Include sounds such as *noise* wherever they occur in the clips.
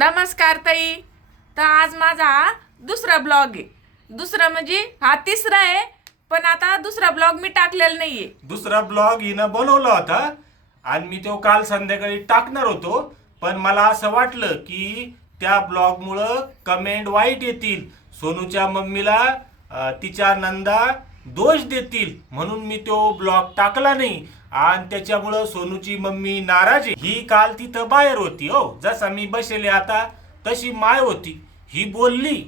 नमस्कार ताई. तर आज माझा हा दुसरा ब्लॉग आहे. दुसरा म्हणजे हा तिसरा आहे पण आता दुसरा ब्लॉग मी टाकलेला नाहीये. दुसरा ब्लॉग हिनं बनवला होता आणि मी तो काल संध्याकाळी टाकणार होतो पण मला असं वाटलं की त्या ब्लॉगमुळं कमेंट वाईट येतील. सोनूच्या मम्मीला अं, तिच्या नंदा दोष देतील म्हणून मी तो ब्लॉग टाकला नाही. आणि त्याच्यामुळं सोनूची मम्मी नाराज. आहे ही काल तिथं बाहेर होती हो. जसा मी बसेले आता तशी माय होती. ही बोलली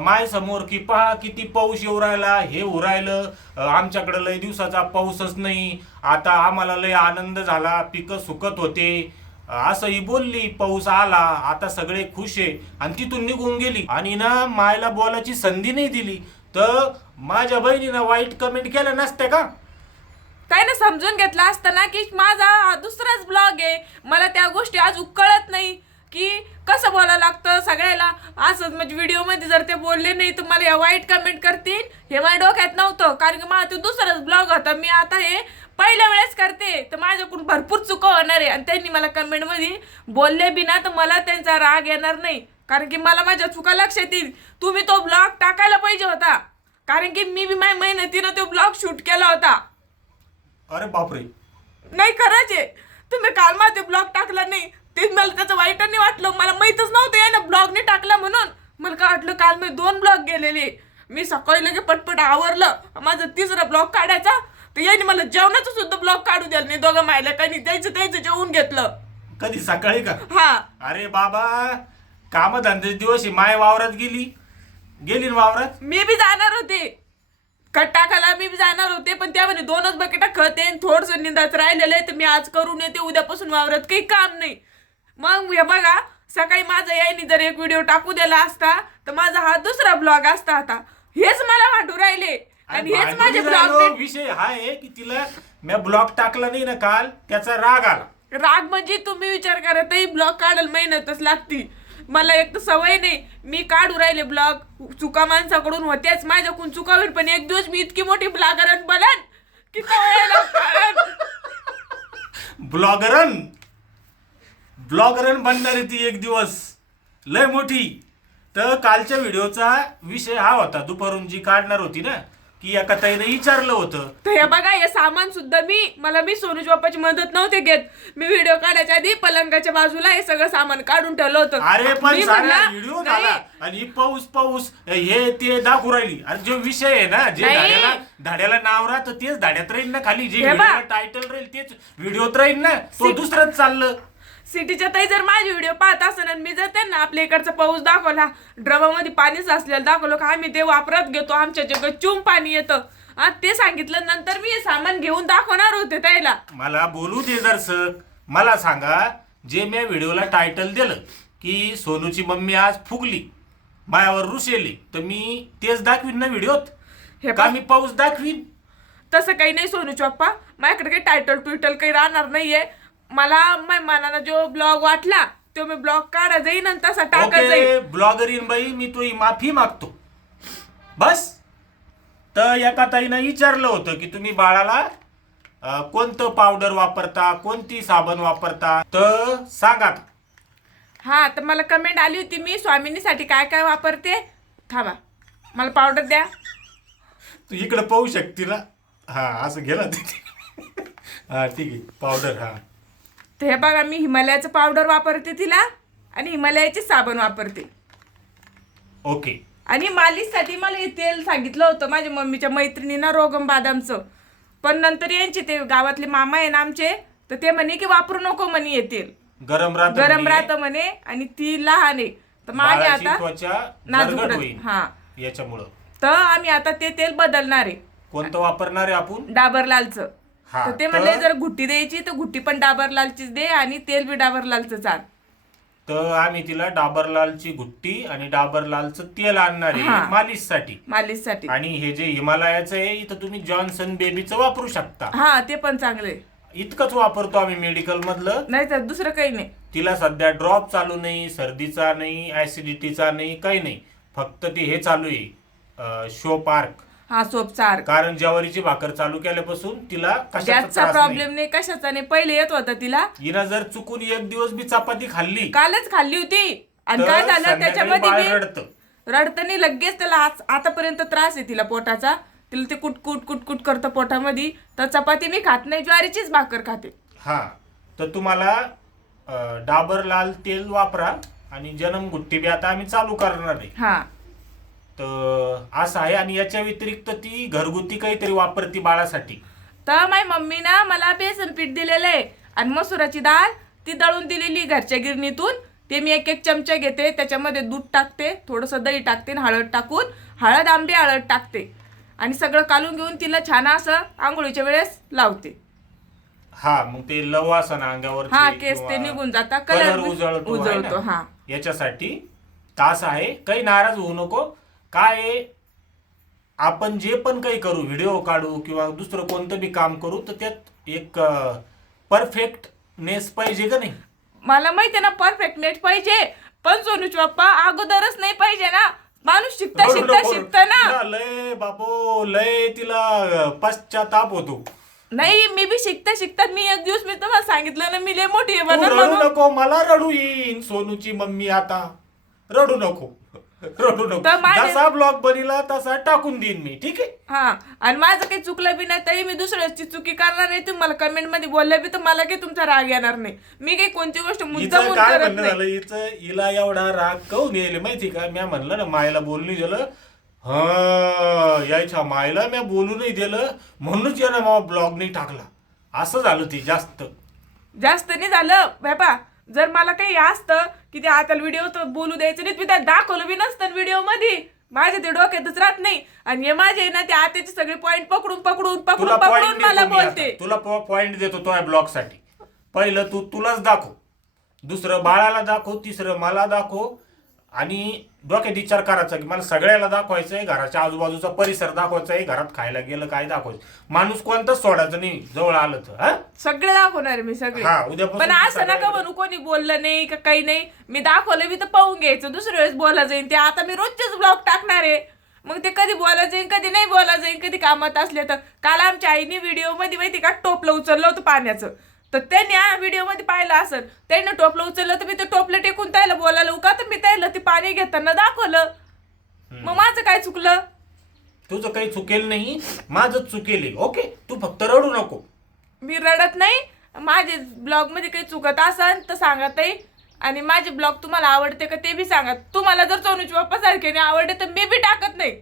माय समोर की पहा किती पाऊस येऊ राहिला हे उरायलं आमच्याकडे लय दिवसाचा पाऊसच नाही. आता आम्हाला लय आनंद झाला पिकं सुकत होते. असं ही बोलली पाऊस आला आता सगळे खुश आहे. आणि तिथून निघून गेली. आणि ना मायला बोलायची संधी नाही दिली. तर माझ्या बहिणीनं वाईट कमेंट केलं नसते का? काय ना समजून घेतलं असतं ना की माझा हा दुसराच ब्लॉग आहे. मला त्या गोष्टी आज कळत नाही की कसं बोलायला लागतं सगळ्याला. असं म्हणजे व्हिडिओमध्ये जर ते बोलले नाही तर मला या वाईट कमेंट करतील. हे माझ्या डोक्यात नव्हतं कारण की मला तो दुसराच ब्लॉग होता. मी आता हे पहिल्या वेळेस करते. तर माझ्याकडून भरपूर चुका होणार आहे. आणि त्यांनी मला कमेंटमध्ये बोलले बी ना तर मला त्यांचा राग येणार नाही. कारण की मला माझ्या चुका लक्षात येईल तुम्ही तो ब्लॉग टाकायला पाहिजे होता. कारण की मी बी माझ्या मेहनतीनं तो ब्लॉग शूट केला होता. अरे बापरे. नाही खरंच आहे तुम्ही काल माझे ब्लॉग टाकला नाही. ते मला त्याचं वाईट नाही वाटलं. मला माहीतच नव्हतं या ना ब्लॉगने टाकला म्हणून. मला काय वाटलं काल मी दोन ब्लॉग गेलेले. मी सकाळी लगे पटपट आवरलं. माझा तिसरा ब्लॉग काढायचा. तर याने मला जेवणाचा सुद्धा ब्लॉग काढू द्याल नाही. दोघं मायला काही द्यायचं द्यायचं जेवून घेतलं. कधी? सकाळी का? हा. अरे बाबा कामधंद्याचे दिवस माय वावरात गेली. गेली ना वावरात? मी बी जाणार होते. खत टाकायला मी जाणार होते पण त्यामध्ये दोनच बकेटा खत आहे थोडस निंदाच राहिलेलं आहे तर मी आज करून येते उद्यापासून वावरात काही काम नाही. मग हे बघा सकाळी माझा यायनी जर एक व्हिडिओ टाकू दिला असता तर माझा हा दुसरा ब्लॉग असता आता. हेच मला वाटू राहिले. आणि हेच माझे ब्लॉग विषय हा आहे की तिला मी ब्लॉग टाकला नाही ना काल त्याचा राग आला. राग म्हणजे तुम्ही विचार करा तरी ब्लॉग काढायला मेहनतच लागती. मला एक तर सवय नाही. मी काढू राहिले ब्लॉग चुका माणसाकडून होत्याच. माझ्याकडून चुका होईल पण एक दिवस मी इतकी मोठी ब्लॉगरन बनन की ब्लॉगरन ब्लॉगरन बनणार ती एक दिवस. लय मोठी. तर कालच्या व्हिडिओचा विषय हा होता. दुपारून जी काढणार होती ना की एका ताईने विचारलं होतं. तर हे बघा हे सामान सुद्धा मी मला मी सोनूज बाप्पाची मदत नव्हते घेत. मी व्हिडिओ काढायच्या आधी पलंगाच्या बाजूला हे सगळं सामान काढून ठेवलं होतं. अरे पण मी सारा म्हणलं, व्हिडिओ नाही, झाला. आणि ही पाऊस पाऊस हे ते दाखवू राहिली. आणि जो विषय आहे ना जे नाही. धाड्याला धाड्याला नाव राहतं तेच धाड्यात राहील ना खाली. जे हे. टायटल राहील तेच व्हिडिओत राहील ना. तो दुसरंच चाललं. सिटीच्या ताई जर माझे व्हिडिओ पाहत असेल आणि मी जर त्यांना आपल्या इकडचा पाऊस दाखवला ड्रमामध्ये पाणी साचलेलं दाखवलं का आम्ही ते वापरात घेतो आमच्या जग चुम पाणी येतं. हा, ते सांगितलं नंतर मी हे सामान घेऊन दाखवणार होते त्याला मला बोलू दे दर्शक. मला सांगा जे मी व्हिडिओला टायटल दिलं की सोनूची मम्मी आज फुगली मायावर रुसेली तर मी तेच दाखवीन ना व्हिडिओत? हे का. मी पाऊस दाखवीन? तसं काही नाही सोनू चप्पा माझ्याकडे काही टायटल ट्विटल काही राहणार नाहीये. मला माझ्या मनाला जो ब्लॉग वाटला तो मी ब्लॉग काढा जाईन आणि तसा टाका जाईल ओके ब्लॉगरीन बाई मी तुझी माफी मागतो. बस. तर एका ताईनं विचारलं होतं की तुम्ही बाळाला अं, कोणतं पावडर वापरता कोणती साबण वापरता? तर सांगा आता. हा तर मला कमेंट आली होती मी स्वामिनीसाठी काय काय वापरते? थांबा. मला पावडर द्या. तू इकडे पाहू शकते ना? हा असं गेला हा ठीक आहे. पावडर हा. तर हे बघा मी हिमालयाचं पावडर वापरते तिला आणि हिमालयाचे साबण वापरते. ओके. आणि मालिशसाठी मला हे तेल सांगितलं होतं माझ्या मम्मीच्या मैत्रिणीनं रोगम बादामचं. पण नंतर यांचे ते गावातले मामा आहे ना आमचे तर ते म्हणे की वापरू नको म्हणे हे तेल. गरम राहत गरम राहतं म्हणे आणि ती लहान आहे. तर माझी आता नाजूक. होईल हा. याच्यामुळं. तर आम्ही आता ते तेल बदलणार आहे. कोणतं वापरणार आहे आपण? डाबर लालचं. हा, तर ते तर- म्हणले जर घुट्टी द्यायची तर घुट्टी पण डाबर लालचीच दे आणि तेल बी डाबर लालचं चाल. तर आम्ही तिला डाबर लालची गुट्टी आणि डाबर लालचं तेल आणणार हा. आहे मालिशसाठी. मालिशसाठी. आणि हे जे हिमालयाचं आहे इथं तुम्ही जॉन्सन बेबीचं वापरू शकता. हा ते पण चांगले इतकंच वापरतो आम्ही मेडिकल मधलं नाही तर दुसरं काही नाही. तिला सध्या ड्रॉप चालू नाही सर्दीचा नाही ऍसिडिटीचा नाही काही नाही. फक्त ते हे चालू आहे शो पार्क. हा सोपचा अर्क कारण ज्वारीची भाकर चालू केल्यापासून तिला कशाचा गॅसचा प्रॉब्लेम नाही. कशाचा नाही. पहिले येत होता तिला. हिनं जर चुकून एक दिवस बी चपाती खाल्ली कालच खाल्ली होती. आणि तर काय झालं? संध्याकाळी त्याच्यामध्ये बाळ रडतं. रडतानी लगेच त्याला आज आतापर्यंत त्रास आहे तिला पोटाचा. तिला ते कुटकुट कुटकुट करतं पोटामध्ये. तर चपाती मी खात नाही ज्वारीचीच भाकर खाते. हा. तर तुम्हाला अं, डाबर लाल तेल वापरा आणि जन्म गुट्टी बी आता आम्ही चालू करणार आहे. हा. तर असं आहे आणि याच्या व्यतिरिक्त ती घरगुती काहीतरी वापरती बाळासाठी. तर माझी मम्मी ना मला बेसन पीठ दिलेलं आहे. आणि मसुराची डाळ ती दळून दिलेली घरच्या गिरणीतून. ते मी एक एक चमचा घेते त्याच्यामध्ये दूध टाकते थोडंसं दही टाकते आणि हळद टाकून. हळद आंबे हळद टाकते. आणि सगळं कालून घेऊन तिला छान असं आंघोळीच्या वेळेस लावते. हा मग ते लवासन अंगावर हा, केस ते निघून जाता, कलर उजळतो? हा. याच्यासाठी तास आहे. काही नाराज होऊ नको. काय आपण जे पण काही करू व्हिडिओ काढू किंवा दुसरं कोणतं बी काम करू तर त्यात एक परफेक्टनेस पाहिजे का नाही? मला माहिती आहे ना परफेक्ट नेट पाहिजे. पण सोनूच बाप्पा अगोदरच नाही पाहिजे ना. माणूस शिकता शिकता. शिकता ना. लय बाबो लय तिला पश्चाताप होतो. नाही मी बी शिकता शिकता मी एक दिवस मी तुम्हाला सांगितलं ना मी लय मोठी आहे रडू. नको मला रडू येईन सोनूची मम्मी आता. रडू नको. रडू नको. तर माझे- जसा ब्लॉग बनिला तसा टाकून देईन मी ठीक आहे? हा आणि माझं काही चुकलं बी नाही तरी मी दुसऱ्याची चुकी करणार नाही. तुम्हाला कमेंटमध्ये बोललं बी तर मला काही तुमचा राग येणार नाही. मी काही कोणती गोष्ट हिचं मुद्दामून काय करत म्हणणं नाही. झालं? हिचं हिला एवढा राग काऊन येईल माहिती का? मी म्हणलं ना मायला बोलणी दिलं. हा यायच्या मायला मी बोलू नाही दिलं. म्हणूनच यानं मग ब्लॉग नाही टाकला. असं झालं ती जास्त. जास्त नाही झालं बाबा. जर मला काही असतं की ते आता व्हिडिओ तर बोलू द्यायचं नाही मी दाखवलं बी नसतं व्हिडिओमध्ये. माझ्या ते डोक्यातच राहत नाही. आणि हे माझे ना ते आत्याचे सगळे पॉइंट पकडून पकडून तुला पकडून पॉइंट पकडून मला देतो मी बोलते. तुला पॉइंट देतो तो ब्लॉगसाठी. पहिलं तू तुलाच दाखव. दुसरं बाळाला दाखव तिसरं मला दाखव. आणि डोक्यात विचार करायचा की मला सगळ्याला दाखवायचं आहे घराच्या आजूबाजूचा परिसर दाखवायचा आहे घरात खायला गेलं काय दाखवायचं? माणूस कोणताच सोडायचं नाही जवळ आलं तर हा? सगळे दाखवणार आहे मी सगळे. हा, पण असं नका म्हणू कोणी बोललं नाही का काही नाही. मी दाखवलं मी तर पाहून घ्यायचं. दुसऱ्या वेळेस बोला जाईन. ते आता मी रोजचेच ब्लॉग टाकणार आहे. मग ते कधी बोला जाईन कधी नाही बोला जाईन कधी कामात असले तर. काल आमच्या आईने व्हिडिओमध्ये माहिती का टोपलं उचललं होतं पाण्याचं. तर त्यांनी या व्हिडिओमध्ये पाहिलं असेल. त्यांनी टोपलं उचललं तर मी ते टोपलं टेकून त्याला बोलायला उका तर मी त्याला ते पाणी घेताना दाखवलं. मग माझं काय चुकलं? तुझं काही चुकेल नाही माझंच चुकेल. ओके तू फक्त रडू नको. मी रडत नाही. माझे ब्लॉगमध्ये काही चुकत असन तर सांगत आहे. आणि माझे ब्लॉग तुम्हाला आवडते का ते बी सांगा. तुम्हाला जर सोनूची बाप्पा सारखे नाही आवडते तर मी बी टाकत नाही.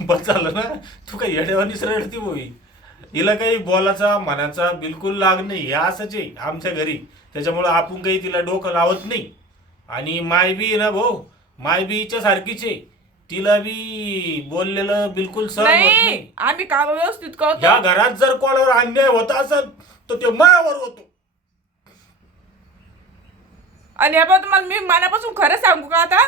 बस झालं ना. तू काही येड्यावानीच रडती होई हिला काही बोलाचा मनाचा बिलकुल लाग नाही. हे असंच आहे आमच्या घरी. त्याच्यामुळं आपण काही तिला डोकं लावत नाही. आणि माय बी आहे ना भाऊ माय बी हिच्या सारखीच आहे. तिला बी बोललेलं बिलकुल सहन होत नाही नाही. आम्ही काम व्यवस्थित या करतो घरात जर कोणावर अन्याय होत असेल तर ते मायावर होतो. आणि बघ तुम्हाला मी मनापासून खरं सांगू का आता?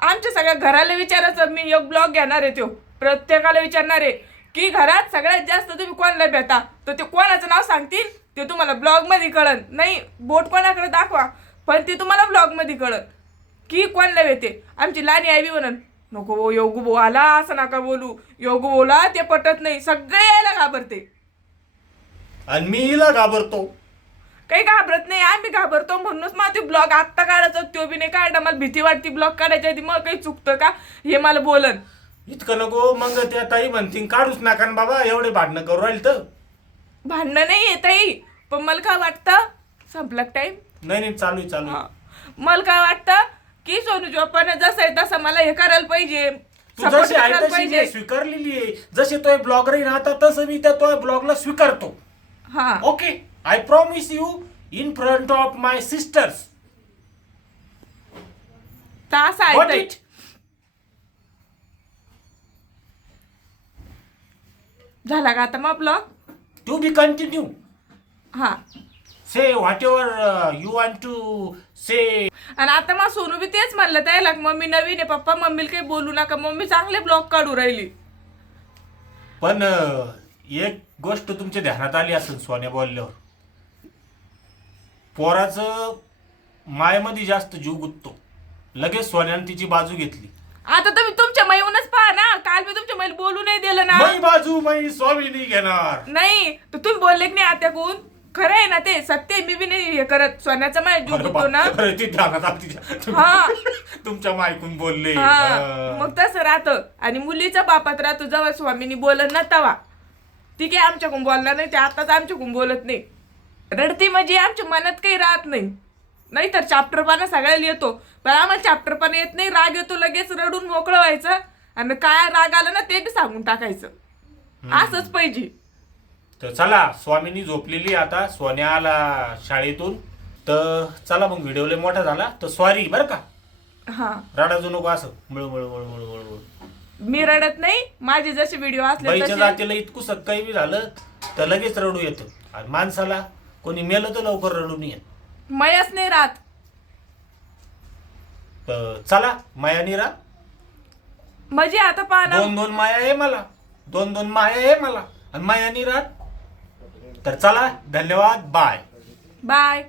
आमच्या सगळ्या घराला विचारायचं मी एक ब्लॉग घेणार आहे तो प्रत्येकाला विचारणार आहे. की घरात सगळ्यात जास्त तुम्ही कोणाला भेटा? तर ते कोणाचं नाव सांगतील? ते तुम्हाला ब्लॉगमध्ये कळन. नाही बोट कोणाकडे दाखवा पण ते तुम्हाला ब्लॉगमध्ये कळन की कोणाला भेटे आमची लाणी आई बी म्हणन नको योगू भाऊ आला असं नका बोलू. योगू बोला ते पटत नाही. सगळे यायला घाबरते. आणि मी हिला घाबरतो. काही घाबरत नाही. आम्ही घाबरतो म्हणूनच मला ते ब्लॉग आत्ता काढायचा तो बी नाही काढला. मला भीती वाटते ब्लॉग काढायच्या आधी. मग काही चुकतं का? हे मला बोलन. इतकं नको मग त्या ताई म्हणतील काढूच नका ना बाबा एवढे भांडणं करू राहील तर. भांडणं नाही येत आई पण मला काय वाटतं संपला टाइम नाही नाही चालू आहे, चालू आहे. मला काय वाटतं की सोनू चोप्पाने जसं आहे तसं मला हे करायला पाहिजे. तू support जशी आहे करायला तशी पाहिजे. स्वीकारलेली आहे जसे तो ब्लॉगर आहे ना आता तसं मी त्या तो ब्लॉगला स्वीकारतो. हा. Okay I promise you in front of my sisters तर असं आहे ताई. it? झाला का आता मग ब्लॉग टू बी कंटिन्यू हा. Say whatever you want to say आणि आता मग सोनू बी तेच म्हणलं त्याला मम्मी नवीन आहे पप्पा मम्मीला काही बोलू नका मम्मी चांगले ब्लॉग काढू राहिली. पण अं, एक गोष्ट तुमच्या ध्यानात आली असेल सोन्या बोलल्यावर. पोराचं मायमध्ये जास्त जीव गुंततो. लगेच सोन्याने तिची बाजू घेतली. आता तुम्ही तुमच्या मैहूनच पहा ना. काल मी तुमच्या मैल बोलू नाही दिलं ना. मै बाजू मै स्वामी नाही घेणार. नाही तर तुम्ही बोलले की नाही आता कोण खरं आहे ना ते सत्य आहे, मी बी नाही हे करत. सोन्याचा माझ्या जीव अरे गुतो बा- ना. अरे ती ध्यानात आली. तिच्या. हा. *laughs* तुमच्या मायकून बोलले. हा. मग तसं राहतं. आणि मुलीच्या बापात राहतो जेव्हा स्वामीनी बोलत ना तवा. ती काय आमच्याकडून बोलणार नाही ते आताच आमच्याकडून बोलत नाही. रडती म्हणजे आमच्या मनात काही राहत नाही. नाही तर चॅप्टरपणा सगळ्याला येतो. पण आम्हाला चॅप्टरपणा येत नाही राग येतो लगेच रडून मोकळं व्हायचं. आणि काय राग आला ना ते बी सांगून टाकायचं. असंच पाहिजे. तर चला स्वामीनी झोपलेली आता. सोन्या आला शाळेतून. तर चला मग व्हिडिओ लय मोठा झाला. तर सॉरी बरं का? हा. रडाजू नको असं. मळ मळ मळ मळ मळ मळ मी रडत नाही. माझे जसे व्हिडिओ असले बाईच्या तसे. जातीला इतकं सकाळी बी झालं तर लगेच रडू येतं. आणि माणसाला कोणी मेलं तर लवकर रडून येत. मयच नाही राहत. तर चला माया निरा म्हणजे आता पहा दोन दोन माया आहे मला. दोन दोन माया आहे मला. आणि माया निरा तर चला धन्यवाद बाय. बाय.